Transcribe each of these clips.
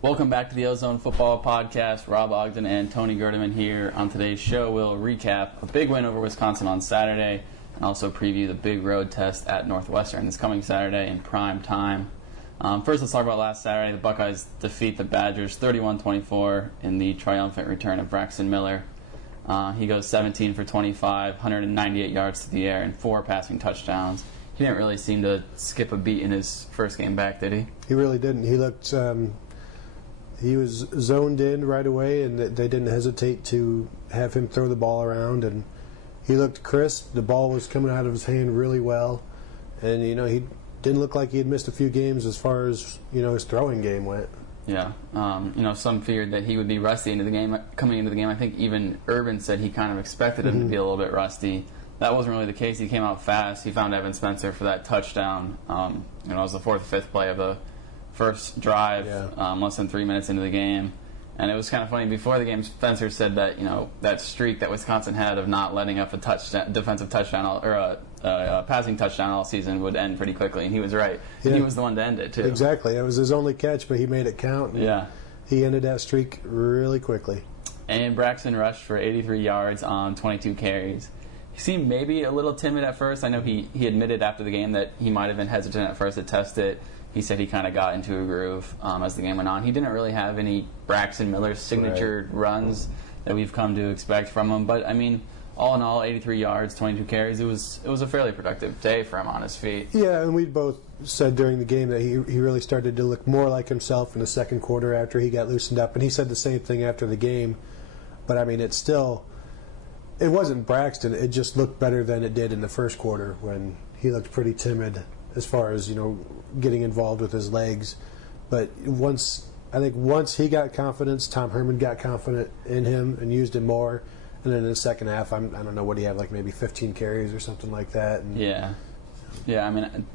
Welcome back to the Ozone Football Podcast. Rob Ogden and Tony Gerdeman here. On today's show, we'll recap a big win over Wisconsin on Saturday and also preview the big road test at Northwestern this coming Saturday in prime time. First, let's talk about last Saturday. The Buckeyes defeat the Badgers 31-24 in the triumphant return of Braxton Miller. He goes 17 for 25, 198 yards to the air, and 4 passing touchdowns. He didn't really seem to skip a beat in his first game back, did he? He really didn't. He looked... He was zoned in right away, and they didn't hesitate to have him throw the ball around, and he looked crisp. The ball was coming out of his hand really well, and, he didn't look like he had missed a few games as far as, his throwing game went. Yeah. Some feared that he would be rusty coming into the game. I think even Urban said he kind of expected him to be a little bit rusty. That wasn't really the case. He came out fast. He found Evan Spencer for that touchdown. It was the 4th or 5th play of the first drive, less than 3 minutes into the game. And it was kind of funny. Before the game, Spencer said that, that streak that Wisconsin had of not letting up a defensive touchdown or a passing touchdown all season would end pretty quickly. And he was right. Yeah. He was the one to end it, too. Exactly. It was his only catch, but he made it count. Yeah. He ended that streak really quickly. And Braxton rushed for 83 yards on 22 carries. He seemed maybe a little timid at first. I know he admitted after the game that he might have been hesitant at first to test it. He said he kind of got into a groove as the game went on. He didn't really have any Braxton Miller signature runs that we've come to expect from him. But, all in all, 83 yards, 22 carries. It was a fairly productive day for him on his feet. Yeah, and we both said during the game that he really started to look more like himself in the second quarter after he got loosened up. And he said the same thing after the game. But, it wasn't Braxton. It just looked better than it did in the first quarter when he looked pretty timid as far as, getting involved with his legs. But once he got confidence, Tom Herman got confident in him and used him more. And then in the second half, I don't know what he had, like maybe 15 carries or something like that. And yeah.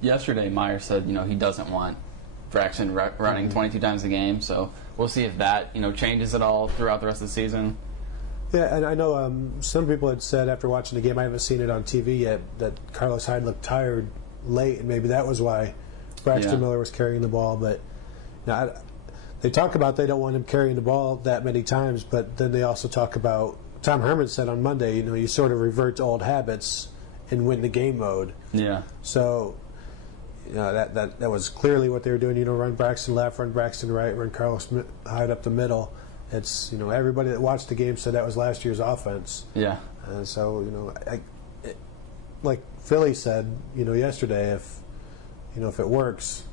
Yesterday Meyer said, he doesn't want Braxton running 22 times a game. So we'll see if that, changes at all throughout the rest of the season. Yeah, and I know some people had said after watching the game, I haven't seen it on TV yet, that Carlos Hyde looked tired late, and maybe that was why Braxton Miller was carrying the ball. But they talk about they don't want him carrying the ball that many times, but then they also talk about, Tom Herman said on Monday, you sort of revert to old habits and win the game mode. Yeah. So that was clearly what they were doing. Run Braxton left, run Braxton right, run Carlos Hyde up the middle. It's everybody that watched the game said that was last year's offense. Yeah. And so like Philly said, yesterday, if it works,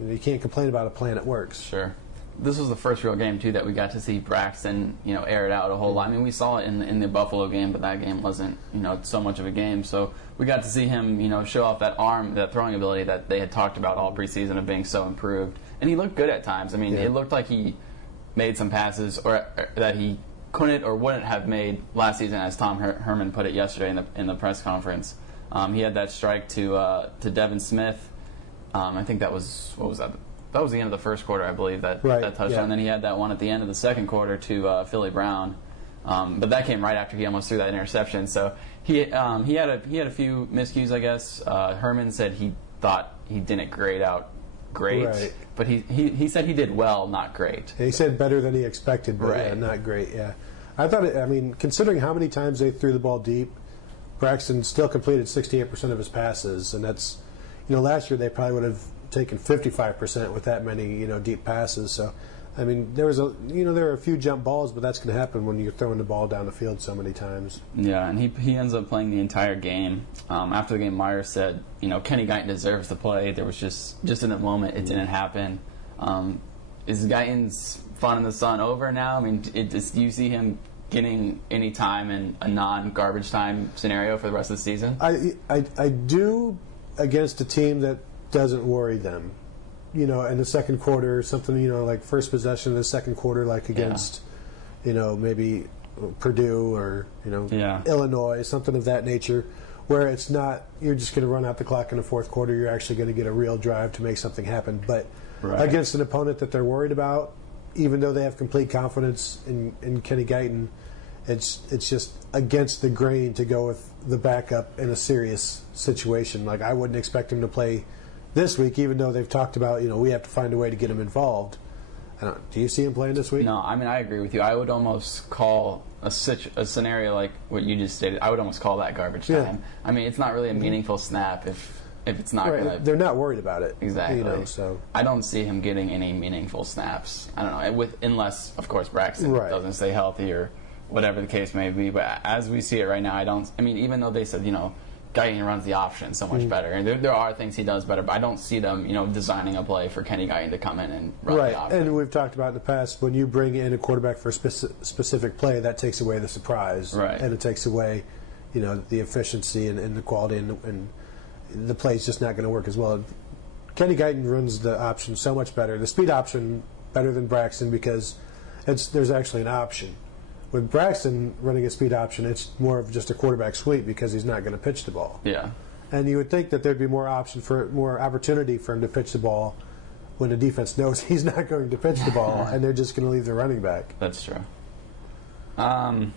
you can't complain about a plan that works. Sure. This was the first real game, too, that we got to see Braxton, air it out a whole lot. We saw it in the Buffalo game, but that game wasn't, so much of a game. So we got to see him, show off that arm, that throwing ability that they had talked about all preseason of being so improved. And he looked good at times. It looked like he made some passes or that he couldn't or wouldn't have made last season, as Tom Herman put it yesterday in the press conference. He had that strike to Devin Smith. I think that was, what was that? That was the end of the first quarter, I believe, that touchdown. Yeah. And then he had that one at the end of the second quarter to Philly Brown. But that came right after he almost threw that interception. So he had a few miscues, I guess. Herman said he thought he didn't grade out great, but he said he did well, not great. Yeah, he said better than he expected, but not great. Yeah, I thought. Considering how many times they threw the ball deep, Braxton still completed 68% of his passes, and that's, last year they probably would have taken 55% with that many, deep passes. So, there was there were a few jump balls, but that's going to happen when you're throwing the ball down the field so many times. Yeah, and he ends up playing the entire game. After the game, Meyer said, Kenny Guyton deserves to play. There was just in the moment, it didn't happen. Is Guyton's fun in the sun over now? Do you see him getting any time in a non-garbage time scenario for the rest of the season? I do, against a team that doesn't worry them. In the second quarter, something, like first possession of the second quarter, like against, maybe Purdue or, Illinois, something of that nature, where it's not, you're just going to run out the clock in the fourth quarter, you're actually going to get a real drive to make something happen. But against an opponent that they're worried about, even though they have complete confidence in Kenny Guyton, it's just against the grain to go with the backup in a serious situation. Like, I wouldn't expect him to play this week, even though they've talked about, we have to find a way to get him involved. Do you see him playing this week? No, I mean, I agree with you. I would almost call a scenario like what you just stated, I would almost call that garbage time. Yeah. I mean, it's not really a meaningful snap if it's not Right. going to... They're not worried about it. Exactly. So I don't see him getting any meaningful snaps. I don't know, unless, of course, Braxton doesn't stay healthy or whatever the case may be. But as we see it right now, even though they said, Guyton runs the option so much better, and there are things he does better, but I don't see them, designing a play for Kenny Guyton to come in and run the option. And we've talked about in the past, when you bring in a quarterback for a specific play, that takes away the surprise, and it takes away, the efficiency and the quality, and the play's just not going to work as well. Kenny Guyton runs the option so much better, the speed option better than Braxton, because there's actually an option. With Braxton running a speed option, it's more of just a quarterback sweep because he's not going to pitch the ball. Yeah. And you would think that there'd be more opportunity for him to pitch the ball when the defense knows he's not going to pitch the ball, and they're just going to leave the running back. That's true.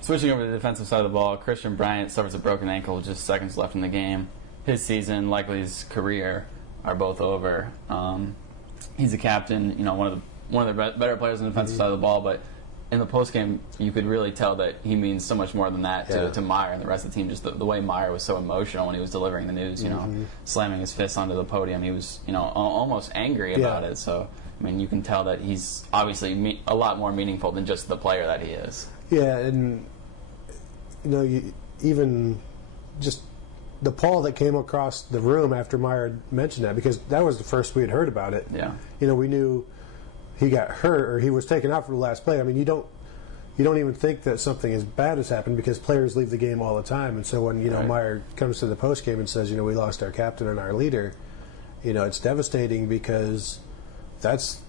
Switching over to the defensive side of the ball, Christian Bryant suffers a broken ankle with just seconds left in the game. His season, likely his career, are both over. He's a captain, one of the better players on the defensive side of the ball, but in the postgame, you could really tell that he means so much more than that to Meyer and the rest of the team. Just the way Meyer was so emotional when he was delivering the news, slamming his fist onto the podium. He was, almost angry about it. So, I mean, you can tell that he's obviously a lot more meaningful than just the player that he is. Yeah, and, even just the pall that came across the room after Meyer mentioned that, because that was the first we had heard about it. Yeah. We knew he got hurt or he was taken out for the last play. I mean, you don't even think that something as bad has happened because players leave the game all the time. And so when Meyer comes to the post game and says, we lost our captain and our leader, it's devastating because that's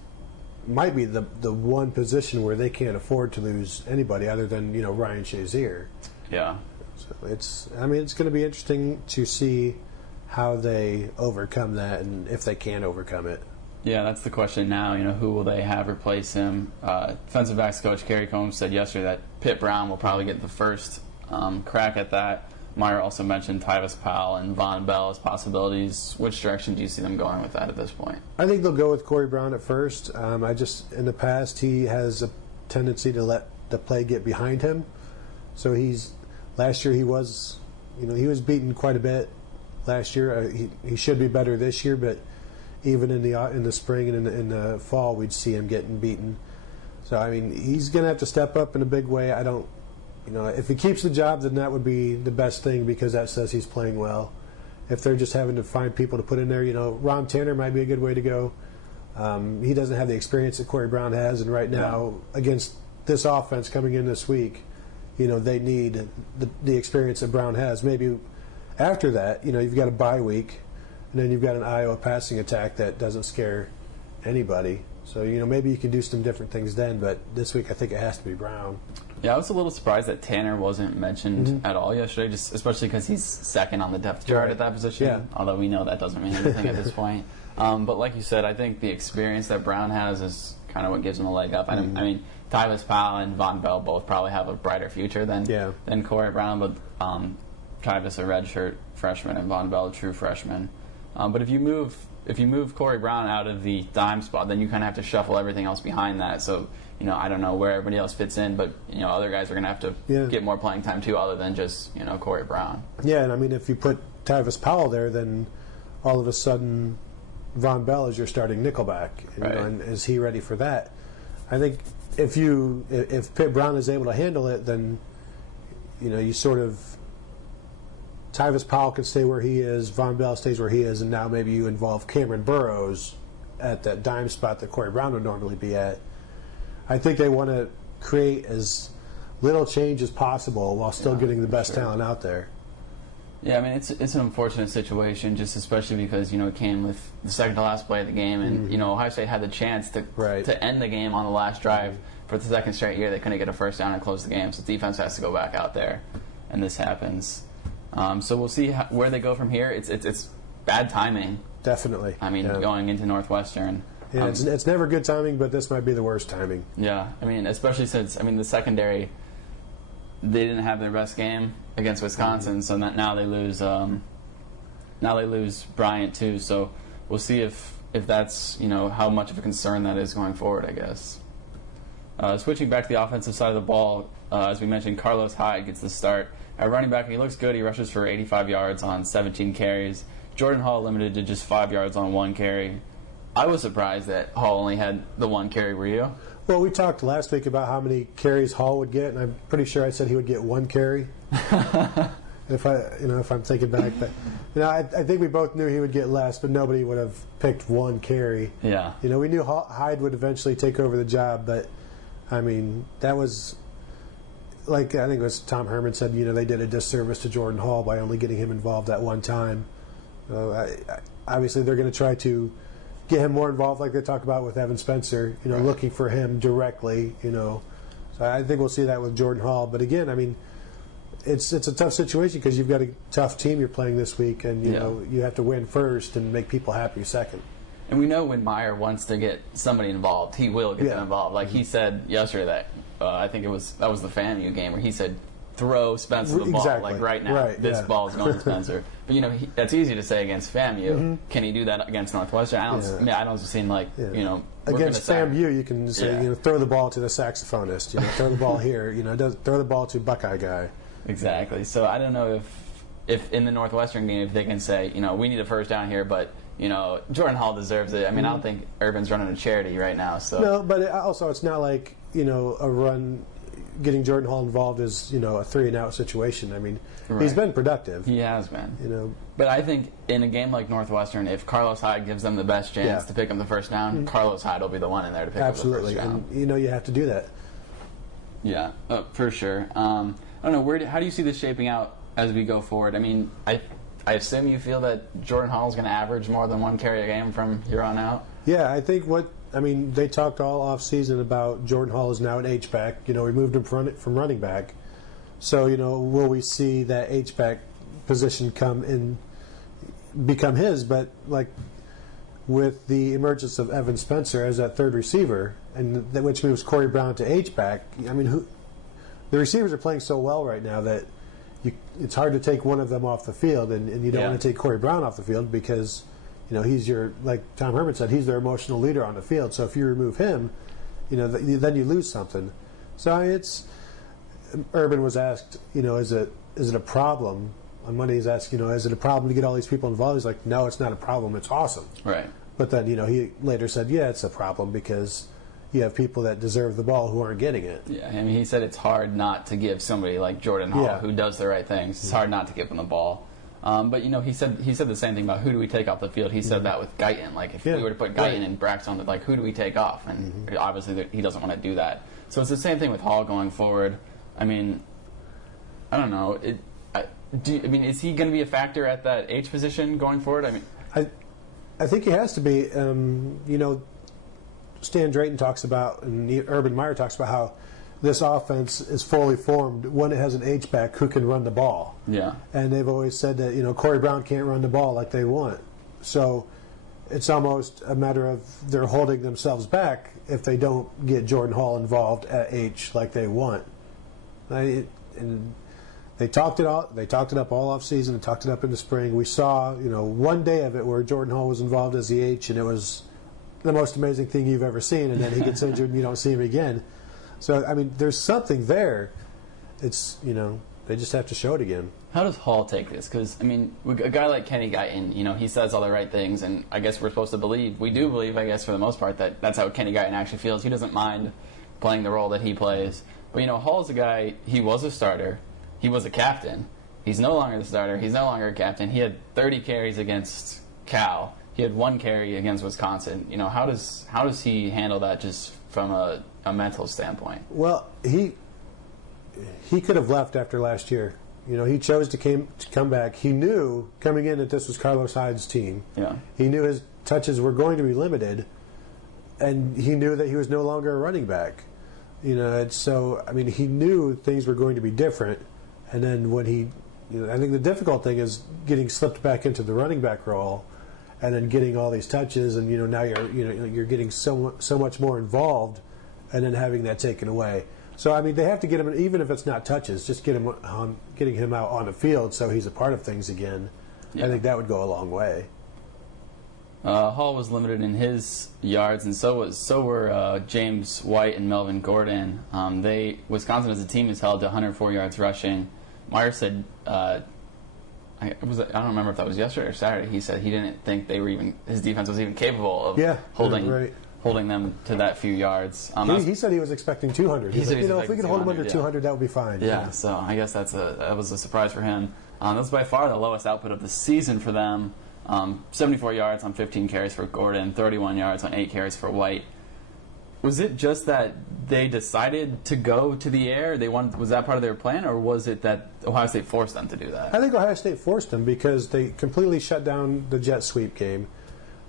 might be the one position where they can't afford to lose anybody other than Ryan Shazier. Yeah. So it's going to be interesting to see how they overcome that and if they can overcome it. Yeah, that's the question now. Who will they have replace him? Defensive backs coach Kerry Combs said yesterday that Pitt Brown will probably get the first crack at that. Meyer also mentioned Tyvis Powell and Von Bell as possibilities. Which direction do you see them going with that at this point? I think they'll go with Corey Brown at first. In the past, he has a tendency to let the play get behind him. So last year he was beaten quite a bit last year. He should be better this year, but even in the spring and in the fall, we'd see him getting beaten. So, I mean, he's going to have to step up in a big way. If he keeps the job, then that would be the best thing because that says he's playing well. If they're just having to find people to put in there, Ron Tanner might be a good way to go. He doesn't have the experience that Corey Brown has, and right now, against this offense coming in this week, they need the experience that Brown has. Maybe after that, you've got a bye week, and then you've got an Iowa passing attack that doesn't scare anybody. So, maybe you can do some different things then, but this week I think it has to be Brown. Yeah, I was a little surprised that Tanner wasn't mentioned at all yesterday, just especially because he's second on the depth chart at that position, although we know that doesn't mean anything at this point. But like you said, I think the experience that Brown has is kind of what gives him a leg up. I mean, Tyvis Powell and Von Bell both probably have a brighter future than Corey Brown, but Tyvis a redshirt freshman and Von Bell a true freshman. But if you move Corey Brown out of the dime spot, then you kind of have to shuffle everything else behind that. So, I don't know where everybody else fits in, but, other guys are going to have to get more playing time too, other than just, Corey Brown. Yeah, and I mean, if you put Tyvis Powell there, then all of a sudden Von Bell is your starting nickelback. And is he ready for that? I think if Pitt Brown is able to handle it, then, you sort of Tyvis Powell can stay where he is, Von Bell stays where he is, and now maybe you involve Cameron Burrows at that dime spot that Corey Brown would normally be at. I think they want to create as little change as possible while still getting the best talent out there. Yeah, I mean, it's an unfortunate situation, just especially because, it came with the second to last play of the game, and, Ohio State had the chance to end the game on the last drive for the second straight year. They couldn't get a first down and close the game, so defense has to go back out there, and this happens. So we'll see where they go from here. It's bad timing. Definitely. I mean, going into Northwestern. Yeah, it's never good timing, but this might be the worst timing. Yeah, I mean, especially since the secondary, they didn't have their best game against Wisconsin, so now they lose. Now they lose Bryant too. So we'll see if that's how much of a concern that is going forward, I guess. Switching back to the offensive side of the ball, as we mentioned, Carlos Hyde gets the start. At running back, he looks good. He rushes for 85 yards on 17 carries. Jordan Hall limited to just 5 yards on 1 carry. I was surprised that Hall only had the 1 carry. Were you? Well, we talked last week about how many carries Hall would get, and I'm pretty sure I said he would get 1 carry. if I'm thinking back, but I think we both knew he would get less, but nobody would have picked 1 carry. Yeah. We knew Hyde would eventually take over the job, but I mean that was like I think it was Tom Herman said. They did a disservice to Jordan Hall by only getting him involved at one time. Obviously, they're going to try to get him more involved, like they talk about with Evan Spencer. Right. Looking for him directly. So I think we'll see that with Jordan Hall. But again, I mean, it's a tough situation because you've got a tough team you're playing this week, and you have to win first and make people happy second. And we know when Meyer wants to get somebody involved, he will get them involved. Like he said yesterday that I think that was the FAMU game where he said, "Throw Spencer the ball like right now. This ball is going to Spencer." But that's easy to say against FAMU. Mm-hmm. Can he do that against Northwestern? I don't seem like against FAMU you can say throw the ball to the saxophonist. Throw the ball here. Throw the ball to Buckeye guy. Exactly. So I don't know if in the Northwestern game if they can say we need a first down here, but Jordan Hall deserves it. I mean, I don't think Urban's running a charity right now. So no, but also it's not like a run. Getting Jordan Hall involved is a 3-and-out situation. I mean, he's been productive. He has been. But I think in a game like Northwestern, if Carlos Hyde gives them the best chance to pick him the first down, Carlos Hyde will be the one in there to pick up the first down. And you have to do that. Yeah, for sure. I don't know. How do you see this shaping out as we go forward? I mean, I assume you feel that Jordan Hall is going to average more than 1 carry a game from here on out? Yeah, I think they talked all off-season about Jordan Hall is now an H-back. We moved him from running back. So, will we see that H-back position become his? But, like, with the emergence of Evan Spencer as that third receiver, which moves Corey Brown to H-back, I mean, the receivers are playing so well right now that it's hard to take one of them off the field, and you don't want to take Corey Brown off the field because he's like Tom Herman said, he's their emotional leader on the field. So if you remove him, then you lose something. So Urban was asked, is it a problem? On Monday he's asked, is it a problem to get all these people involved? He's like, no, it's not a problem. It's awesome. Right. But then, he later said, yeah, it's a problem because you have people that deserve the ball who aren't getting it. Yeah, I mean, he said it's hard not to give somebody like Jordan Hall who does the right things. It's hard not to give him the ball. But he said the same thing about who do we take off the field. He said that with Guyton. Like if we were to put Guyton and Brax on, like who do we take off? And obviously he doesn't want to do that. So it's the same thing with Hall going forward. I mean, I don't know. Is he going to be a factor at that H position going forward? I mean, I think he has to be. Stan Drayton talks about, and Urban Meyer talks about how this offense is fully formed when it has an H-back who can run the ball. Yeah. And they've always said that, Corey Brown can't run the ball like they want. So it's almost a matter of they're holding themselves back if they don't get Jordan Hall involved at H like they want. And they talked it up all off season and talked it up in the spring. We saw, one day of it where Jordan Hall was involved as the H, and it was the most amazing thing you've ever seen, and then he gets injured and you don't see him again. So, I mean, there's something there. It's, they just have to show it again. How does Hall take this? Because, I mean, a guy like Kenny Guyton, he says all the right things, and I guess we're supposed to believe, I guess, for the most part, that that's how Kenny Guyton actually feels. He doesn't mind playing the role that he plays. But, Hall's a guy, he was a starter. He was a captain. He's no longer the starter. He's no longer a captain. He had 30 carries against Cal. He had 1 carry against Wisconsin. How does he handle that just from a mental standpoint? Well, he could have left after last year. He chose to come back. He knew coming in that this was Carlos Hyde's team. Yeah. He knew his touches were going to be limited, and he knew that he was no longer a running back. So I mean, he knew things were going to be different. And then when I think the difficult thing is getting slipped back into the running back role, and then getting all these touches, and now you're getting so much more involved, and then having that taken away. So I mean, they have to get him, even if it's not touches, just getting him out on the field so he's a part of things again. Yeah. I think that would go a long way. Hall was limited in his yards, and so were James White and Melvin Gordon. Wisconsin as a team is held to 104 yards rushing. Meyer said, I don't remember if that was yesterday or Saturday. He said he didn't think his defense was even capable of holding them to that few yards. He said he was expecting 200. He said, if we could hold them under 200, that would be fine. Yeah, so I guess that was a surprise for him. That's by far the lowest output of the season for them. 74 yards on 15 carries for Gordon, 31 yards on 8 carries for White. Was it just that they decided to go to the air? Was that part of their plan, or was it that Ohio State forced them to do that? I think Ohio State forced them because they completely shut down the jet sweep game.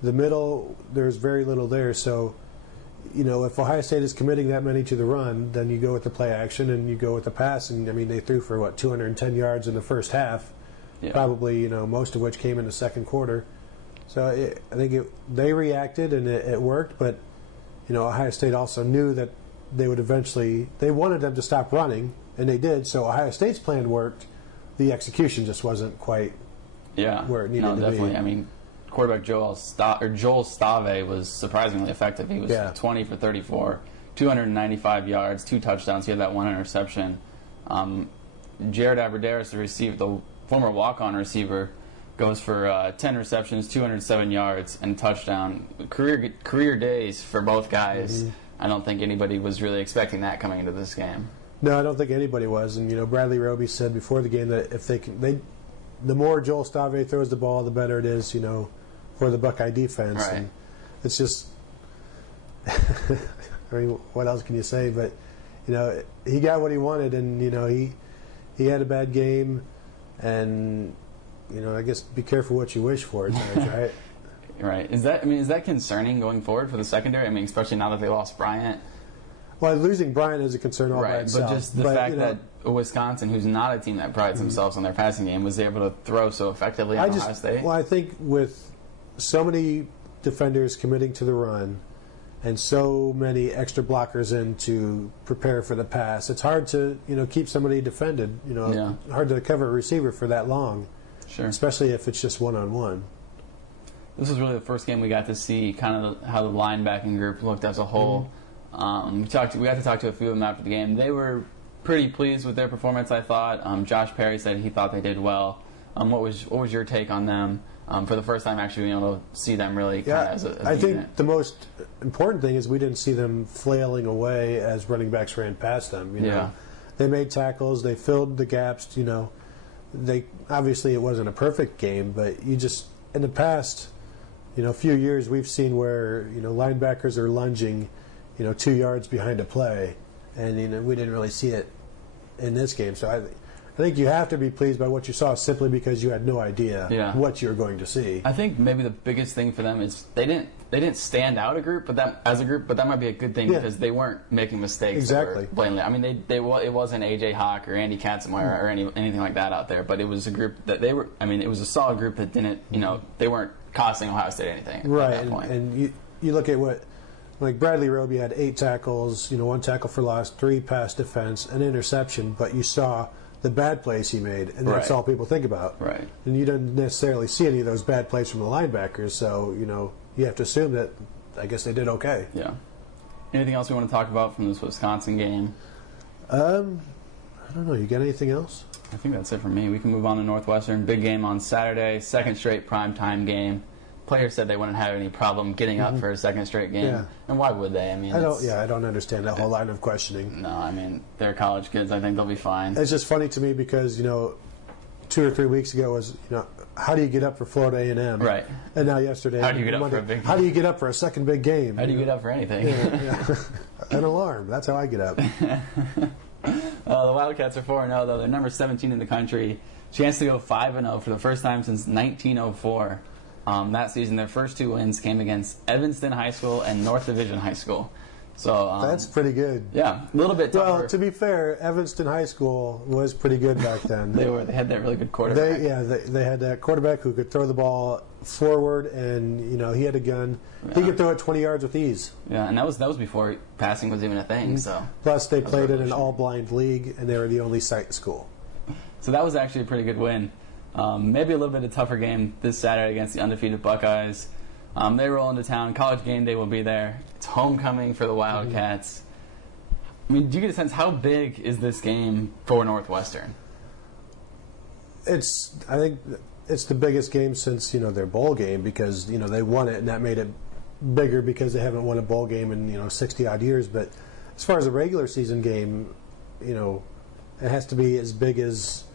The middle, there's very little there, so if Ohio State is committing that many to the run, then you go with the play action and you go with the pass. And they threw for 210 yards in the first half. Yeah. Probably, most of which came in the second quarter. So I think they reacted and it worked, but Ohio State also knew that they wanted them to stop running, and they did. So Ohio State's plan worked. The execution just wasn't quite where it needed to definitely. be. Quarterback Joel Stave was surprisingly effective. He was 20 for 34, 295 yards, 2 touchdowns. He had that 1 interception. Jared Aberderis, the former walk-on receiver, goes for 10 receptions, 207 yards, and a touchdown. Career days for both guys. Mm-hmm. I don't think anybody was really expecting that coming into this game. No, I don't think anybody was. And Bradley Roby said before the game that if the more Joel Stave throws the ball, the better it is, for the Buckeye defense. Right. And it's just, what else can you say? But he got what he wanted, and he had a bad game. And I guess be careful what you wish for, right? Right. Is that concerning going forward for the secondary? Especially now that they lost Bryant. Well, losing Bryant is a concern all by itself. But just the fact that Wisconsin, who's not a team that prides themselves on their passing game, was able to throw so effectively on Ohio State. Well, I think with so many defenders committing to the run and so many extra blockers in to prepare for the pass, it's hard to keep somebody defended. Hard to cover a receiver for that long. Sure. Especially if it's just one-on-one. This was really the first game we got to see kind of how the linebacking group looked as a whole. Mm-hmm. We got to talk to a few of them after the game. They were pretty pleased with their performance, I thought. Josh Perry said he thought they did well. What was your take on them? For the first time actually being able to see them really kind of as a I think unit. The most important thing is we didn't see them flailing away as running backs ran past them. They made tackles, they filled the gaps, They obviously it wasn't a perfect game, but in the past, few years we've seen where linebackers are lunging, 2 yards behind a play, and we didn't really see it in this game. So I think you have to be pleased by what you saw simply because you had no idea what you were going to see. I think maybe the biggest thing for them is they didn't stand out a group, but that might be a good thing because they weren't making mistakes. Exactly. Blatantly. it wasn't AJ Hawk or Andy Katzenmoyer or anything like that out there, but it was a group that it was a solid group that didn't, they weren't costing Ohio State anything right. at that point. And you look at Bradley Roby had 8 tackles, 1 tackle for loss, 3 pass defense, an interception, but you saw the bad plays he made, and that's all people think about. Right. And you didn't necessarily see any of those bad plays from the linebackers, so, you have to assume that I guess they did okay. Yeah. Anything else we want to talk about from this Wisconsin game? I don't know. You got anything else? I think that's it for me. We can move on to Northwestern. Big game on Saturday, second straight primetime game. Players said they wouldn't have any problem getting up for a second straight game. Yeah. And why would they? I don't understand that whole line of questioning. No, they're college kids. I think they'll be fine. It's just funny to me because, 2 or 3 weeks ago was, how do you get up for Florida A&M? Right. And now yesterday, how do you get up for a big game? How do you get up for a second big game? How do you get up for anything? An alarm. That's how I get up. The Wildcats are 4-0, though. They're number 17 in the country. Chance to go 5-0 for the first time since 1904. That season, their first 2 wins came against Evanston High School and North Division High School. So that's pretty good. Yeah, a little bit tougher. Well, to be fair, Evanston High School was pretty good back then. They had that really good quarterback. They had that quarterback who could throw the ball forward, and he had a gun. Yeah. He could throw it 20 yards with ease. Yeah, and that was before passing was even a thing. So plus they played in an all-blind league, and they were the only sight school. So that was actually a pretty good win. Maybe a little bit of a tougher game this Saturday against the undefeated Buckeyes. They roll into town. College game day will be there. It's homecoming for the Wildcats. I mean, do you get a sense, how big is this game for Northwestern? I think it's the biggest game since, their bowl game, because, they won it, and that made it bigger because they haven't won a bowl game in, 60-odd years. But as far as a regular season game, it has to be as big as,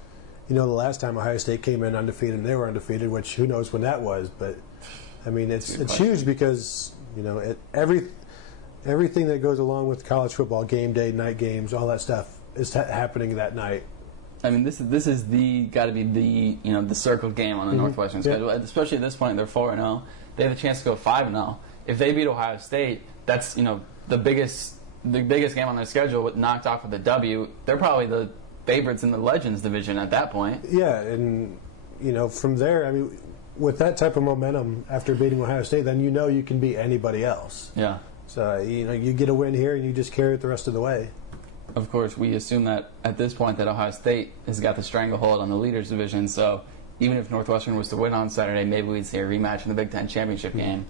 the last time Ohio State came in undefeated and they were undefeated, which who knows when that was. But, I mean, it's huge because, everything that goes along with college football, game day, night games, all that stuff is happening that night. I mean, this is got to be the circle game on the Northwestern schedule. Especially at this point, they're 4-0. They have a chance to go 5-0. If they beat Ohio State, that's the biggest game on their schedule. With knocked off with a W, they're probably the favorites in the Legends division at that point. Yeah, and from there, I mean, with that type of momentum after beating Ohio State, then you can beat anybody else. Yeah. So you get a win here and you just carry it the rest of the way. Of course, we assume that at this point that Ohio State has got the stranglehold on the leaders division. So even if Northwestern was to win on Saturday, maybe we'd see a rematch in the Big Ten championship game.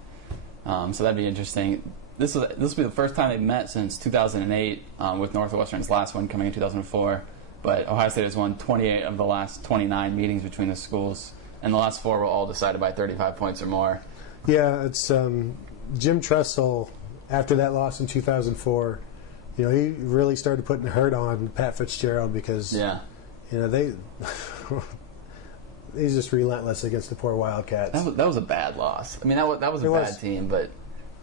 So that'd be interesting. This will be the first time they've met since 2008, with Northwestern's last one coming in 2004. But Ohio State has won 28 of the last 29 meetings between the schools, and the last 4 were all decided by 35 points or more. Yeah, it's Jim Tressel. After that loss in 2004, he really started putting hurt on Pat Fitzgerald because he's just relentless against the poor Wildcats. That was a bad loss. I mean, that was a bad team, but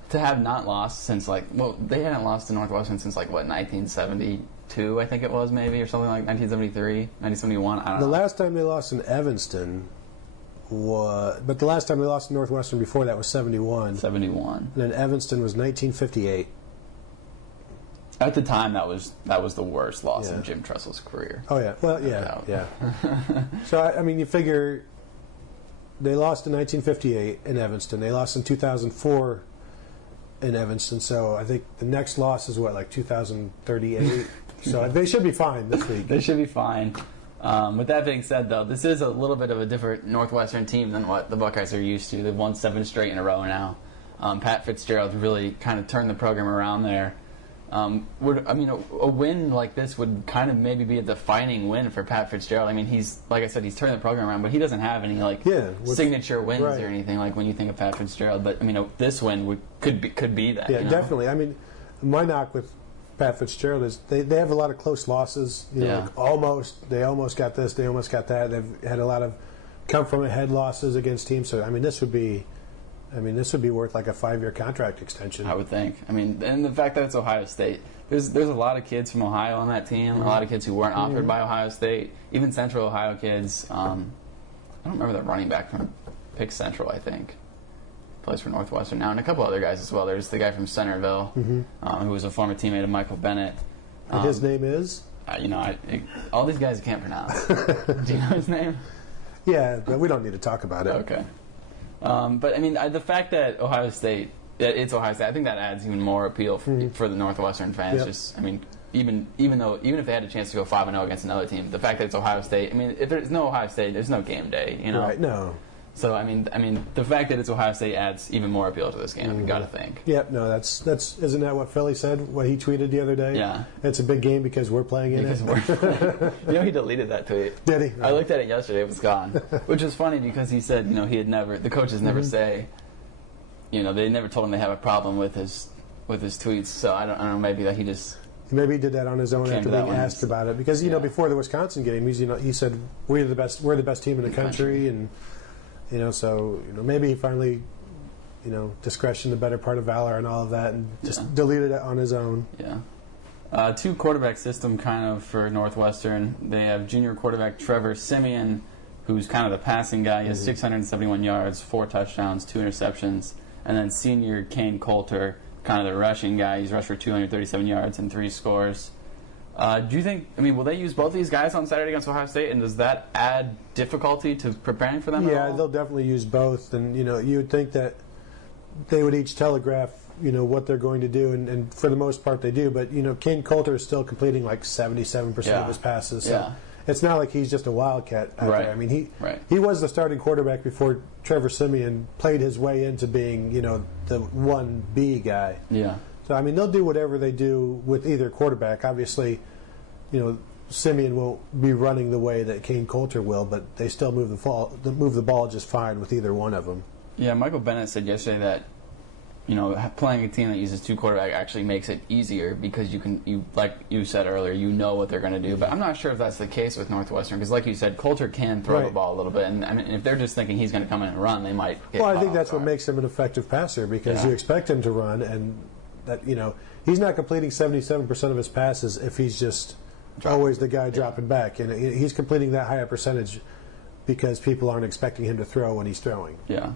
to have not lost since they hadn't lost to Northwestern since 1972, I think it was, maybe, or something like 1973, 1971. I don't know. The last time they lost in Evanston but the last time they lost to Northwestern before that was 71. 71. And then Evanston was 1958. At the time, that was the worst loss in Jim Tressel's career. Oh, yeah. Well, yeah. So, I mean, you figure they lost in 1958 in Evanston. They lost in 2004 in Evanston. So I think the next loss is, 2038? So they should be fine this week. They should be fine. With that being said, though, this is a little bit of a different Northwestern team than what the Buckeyes are used to. They've won 7 straight in a row now. Pat Fitzgerald really kind of turned the program around there. A win like this would kind of maybe be a defining win for Pat Fitzgerald. I mean, like I said, he's turned the program around, but he doesn't have any signature wins or anything like when you think of Pat Fitzgerald. But this win could be that. Yeah, definitely. I mean, my knock with Pat Fitzgerald is they have a lot of close losses. They almost got this, they almost got that. They've had a lot of come from ahead losses against teams. So this would be worth like a 5-year contract extension, I would think. I mean, and the fact that it's Ohio State, there's a lot of kids from Ohio on that team. A lot of kids who weren't offered by Ohio State, even Central Ohio kids. I don't remember the running back from Pick Central, I think. Plays for Northwestern now, and a couple other guys as well. There's the guy from Centerville, who was a former teammate of Michael Bennett. And his name is? All these guys I can't pronounce. Do you know his name? Yeah, but we don't need to talk about it. Okay. But I mean, the fact that it's Ohio State, I think that adds even more appeal for the Northwestern fans. Yep. Just, I mean, even if they had a chance to go 5-0 against another team, the fact that it's Ohio State. I mean, if there's no Ohio State, there's no game day. Right? No. So I mean, the fact that it's Ohio State adds even more appeal to this game. I've got to think. Yep. No, that's isn't that what Philly said? What he tweeted the other day? Yeah. It's a big game because we're playing in it. He deleted that tweet. Did he? Right. I looked at it yesterday. It was gone, which was funny because he said the coaches never say, they never told him they have a problem with his tweets. So I don't know. Maybe that he just. Maybe he did that on his own after being asked about it because before the Wisconsin game, he said we're the best team in the country and. So maybe he finally, discretion the better part of valor and all of that, and just deleted it on his own. Yeah. 2 quarterback system kind of for Northwestern. They have junior quarterback Trevor Simeon, who's kind of the passing guy. He has 671 yards, 4 touchdowns, 2 interceptions, and then senior Kane Coulter, kind of the rushing guy. He's rushed for 237 yards and 3 scores. Do you think, will they use both these guys on Saturday against Ohio State, and does that add difficulty to preparing for them at all? They'll definitely use both, and, you would think that they would each telegraph, what they're going to do, and for the most part they do, but, Kane Coulter is still completing like 77% of his passes. So, it's not like he's just a wildcat out Right. there. I mean, he Right. he was the starting quarterback before Trevor Siemian played his way into being, the 1B guy. Yeah. So, I mean, they'll do whatever they do with either quarterback. Obviously, Siemian won't be running the way that Kane Coulter will, but they still move the ball just fine with either one of them. Yeah, Michael Bennett said yesterday that playing a team that uses two quarterbacks actually makes it easier because you like you said earlier, you know what they're going to do. But I'm not sure if that's the case with Northwestern because, like you said, Coulter can throw the ball a little bit, and I mean, if they're just thinking he's going to come in and run, they might. Get Well, I think caught that's off what guard. makes him an effective passer because you expect him to run, and that he's not completing 77% of his passes if he's just always the guy dropping back, and he's completing that higher percentage because people aren't expecting him to throw when he's throwing. Yeah.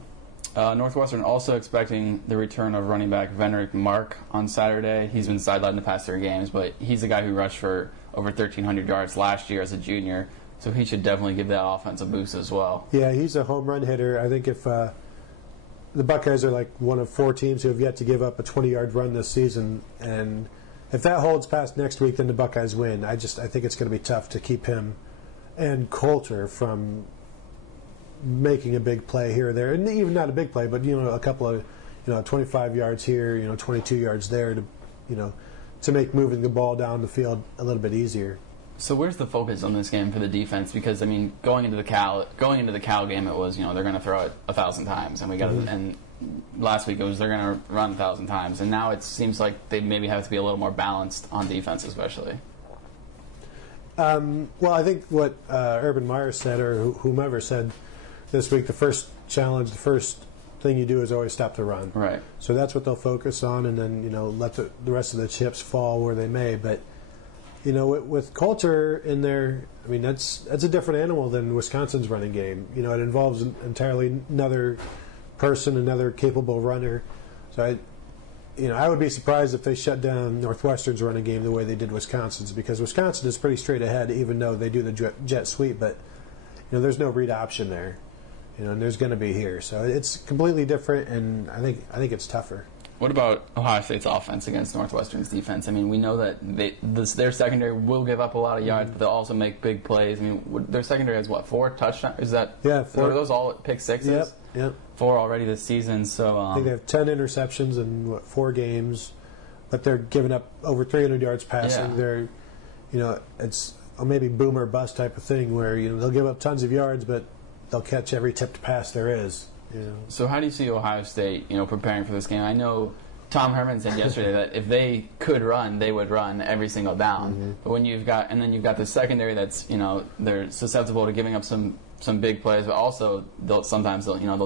Northwestern also expecting the return of running back Venerick Mark on Saturday. He's been sidelined the past 3 games, but he's the guy who rushed for over 1,300 yards last year as a junior, so he should definitely give that offense a boost as well. Yeah, he's a home run hitter. I think if the Buckeyes are like one of 4 teams who have yet to give up a 20-yard run this season, and if that holds past next week, then the Buckeyes win. I think it's going to be tough to keep him and Coulter from making a big play here or there, and even not a big play, but a couple of 25 yards here, 22 yards there to make moving the ball down the field a little bit easier. So where's the focus on this game for the defense? Because I mean, going into the Cal game, it was they're going to throw it 1,000 times, and and last week it was they're going to run 1,000 times, and now it seems like they maybe have to be a little more balanced on defense, especially. Well, I think what Urban Meyer said, or whomever said this week, the first thing you do is always stop the run. Right. So that's what they'll focus on, and then let the rest of the chips fall where they may. But with Coulter in there, I mean that's a different animal than Wisconsin's running game. It involves entirely another person, another capable runner. So I would be surprised if they shut down Northwestern's running game the way they did Wisconsin's, because Wisconsin is pretty straight ahead, even though they do the jet sweep. But there's no read option there. And there's going to be here, so it's completely different, and I think it's tougher. What about Ohio State's offense against Northwestern's defense? I mean, we know that their secondary will give up a lot of yards, but they'll also make big plays. I mean, their secondary has 4 touchdowns? Is that 4? Are those all pick sixes? Yep. 4 already this season. So I think they have 10 interceptions in 4 games, but they're giving up over 300 yards passing. Yeah. They're, it's maybe boom or bust type of thing where they'll give up tons of yards, but they'll catch every tipped pass there is. So how do you see Ohio State, preparing for this game? I know Tom Herman said yesterday that if they could run, they would run every single down. Mm-hmm. But when you've got the secondary that's they're susceptible to giving up some big plays, but also they'll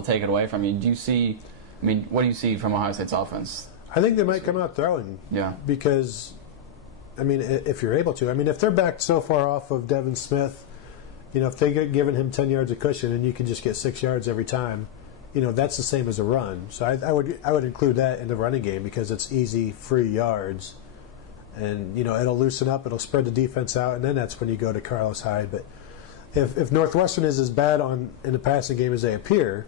take it away from you. What do you see from Ohio State's offense? I think they might come out throwing. Yeah. Because, if you're able to. if they're backed so far off of Devin Smith, if they get given him 10 yards of cushion and you can just get 6 yards every time, that's the same as a run. So I would include that in the running game because it's easy, free yards. And, it'll loosen up, it'll spread the defense out, and then that's when you go to Carlos Hyde. But if Northwestern is as bad in the passing game as they appear,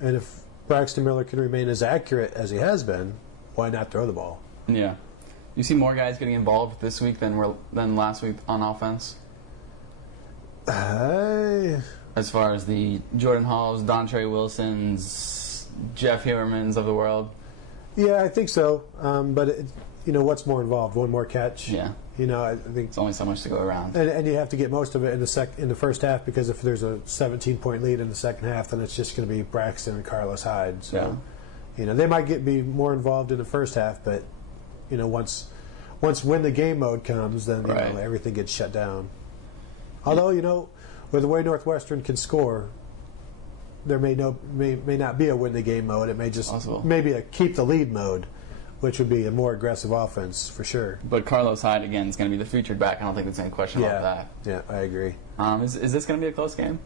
and if Braxton Miller can remain as accurate as he has been, why not throw the ball? Yeah. You see more guys getting involved this week than last week on offense? As far as the Jordan Halls, Dontre Wilsons, Jeff Heuermans of the world? Yeah, I think so. But, what's more involved? One more catch? Yeah. I think it's only so much to go around. And you have to get most of it in the first half, because if there's a 17-point lead in the second half, then it's just going to be Braxton and Carlos Hyde. So, they might be more involved in the first half, but, once win the game mode comes, then everything gets shut down. Although, with the way Northwestern can score, there may not be a win the game mode. It may just maybe a keep the lead mode, which would be a more aggressive offense for sure. But Carlos Hyde, again, is going to be the featured back. I don't think there's any question about that. Yeah, I agree. Is this going to be a close game?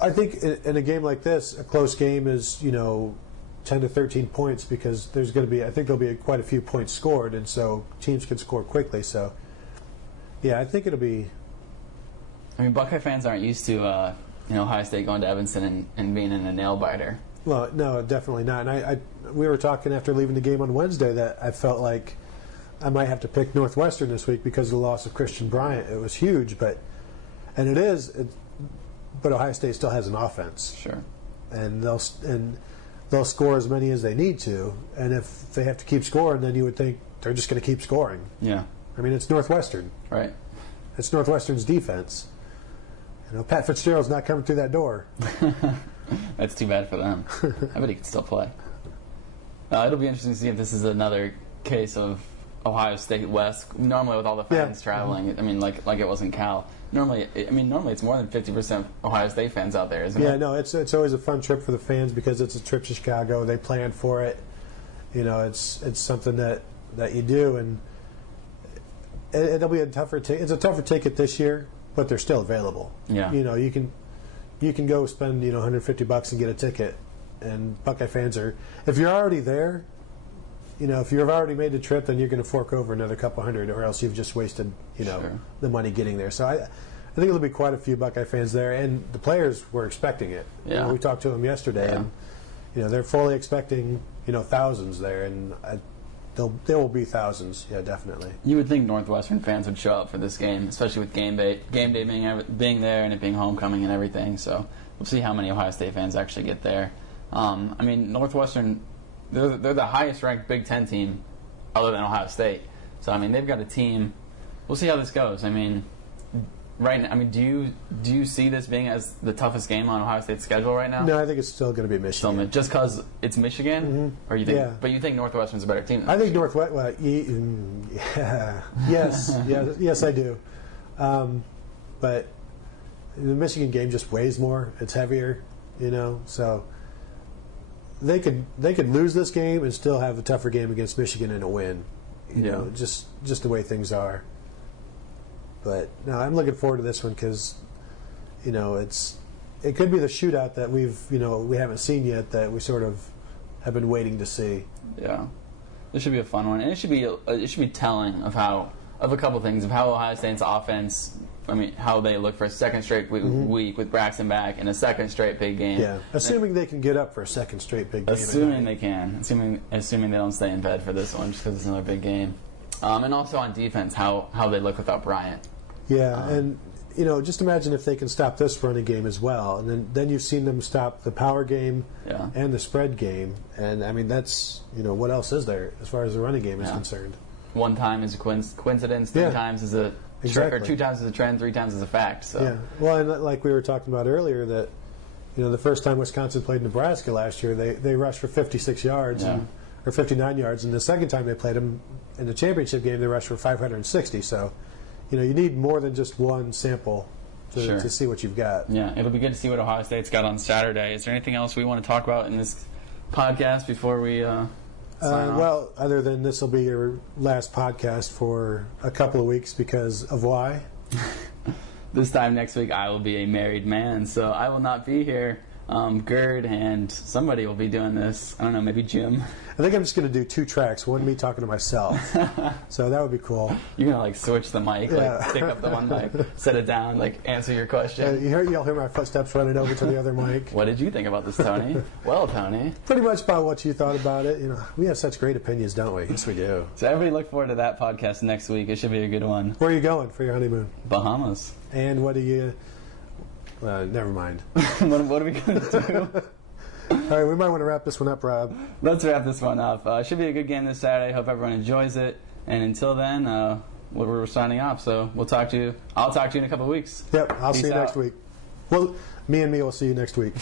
I think in a game like this, a close game is, 10 to 13 points, because there's going to be, I think there'll be quite a few points scored, and so teams can score quickly. So, yeah, I think it'll be. Buckeye fans aren't used to Ohio State going to Evanston and being in a nail biter. Well, no, definitely not. And we were talking after leaving the game on Wednesday that I felt like I might have to pick Northwestern this week because of the loss of Christian Bryant. It was huge, but Ohio State still has an offense. Sure. And they'll score as many as they need to. And if they have to keep scoring, then you would think they're just going to keep scoring. Yeah. I mean, it's Northwestern. Right. It's Northwestern's defense. Pat Fitzgerald's not coming through that door. That's too bad for them. I bet he can still play. It'll be interesting to see if this is another case of Ohio State West. Normally, with all the fans traveling, I mean, like it was in Cal. Normally it's more than 50% Ohio State fans out there, isn't it? Yeah, no, it's always a fun trip for the fans because it's a trip to Chicago. They plan for it. It's something that you do, and it'll be it's a tougher ticket this year, but they're still available. Yeah. You can go spend $150 and get a ticket, and Buckeye fans are. If you're already there, if you've already made the trip, then you're going to fork over another couple hundred, or else you've just wasted Sure. the money getting there. So I think there'll be quite a few Buckeye fans there, and the players were expecting it. Yeah. We talked to them yesterday, and they're fully expecting thousands there, and there will be thousands. Yeah, definitely. You would think Northwestern fans would show up for this game, especially with game day being there and it being homecoming and everything. So we'll see how many Ohio State fans actually get there. Northwestern, they're the highest ranked Big Ten team other than Ohio State. So they've got a team. We'll see how this goes. Right now, do you see this being as the toughest game on Ohio State's schedule right now? No, I think it's still going to be Michigan. Just because it's Michigan, Mm-hmm. or you think? Yeah. But you think Northwestern's a better team than I think Michigan? yes, I do. But the Michigan game just weighs more. It's heavier, so they could lose this game and still have a tougher game against Michigan and a win. Just the way things are. But no, I'm looking forward to this one because, it could be the shootout that we haven't seen yet that we sort of have been waiting to see. Yeah, this should be a fun one, and it should be telling of a couple things of how Ohio State's offense. How they look for a second straight week with Braxton back and a second straight big game. Yeah, assuming they can get up for a second straight big game. Assuming they can. Assuming they don't stay in bed for this one just because it's another big game. And also on defense, how they look without Bryant. Yeah, and just imagine if they can stop this running game as well, and then you've seen them stop the power game and the spread game, and that's what else is there as far as the running game is concerned? One time is a coincidence, three times is a exactly. or 2 times is a trend, 3 times is a fact. So yeah, well, and like we were talking about earlier, that the first time Wisconsin played Nebraska last year, they rushed for 56 yards or 59 yards, and the second time they played them in the championship game, they rushed for 560. So. You need more than just one sample to see what you've got. Yeah, it'll be good to see what Ohio State's got on Saturday. Is there anything else we want to talk about in this podcast before we sign off? Well, other than this will be your last podcast for a couple of weeks because of why? This time next week I will be a married man, so I will not be here. Gerd and somebody will be doing this. I don't know, maybe Jim. I think I'm just going to do 2 tracks, one me talking to myself. So that would be cool. You're going to switch the mic, pick up the one mic, set it down, answer your question. You'll hear my footsteps running over to the other mic. What did you think about this, Tony? Well, Tony. Pretty much about what you thought about it. We have such great opinions, don't we? Yes, we do. So everybody look forward to that podcast next week. It should be a good one. Where are you going for your honeymoon? Bahamas. And what do you... never mind. What are we going to do? All right, we might want to wrap this one up, Rob. Let's wrap this one up. Should be a good game this Saturday. Hope everyone enjoys it. And until then, we're signing off. So I'll talk to you in a couple of weeks. Yep, I'll see you out. next week. Well, me will see you next week.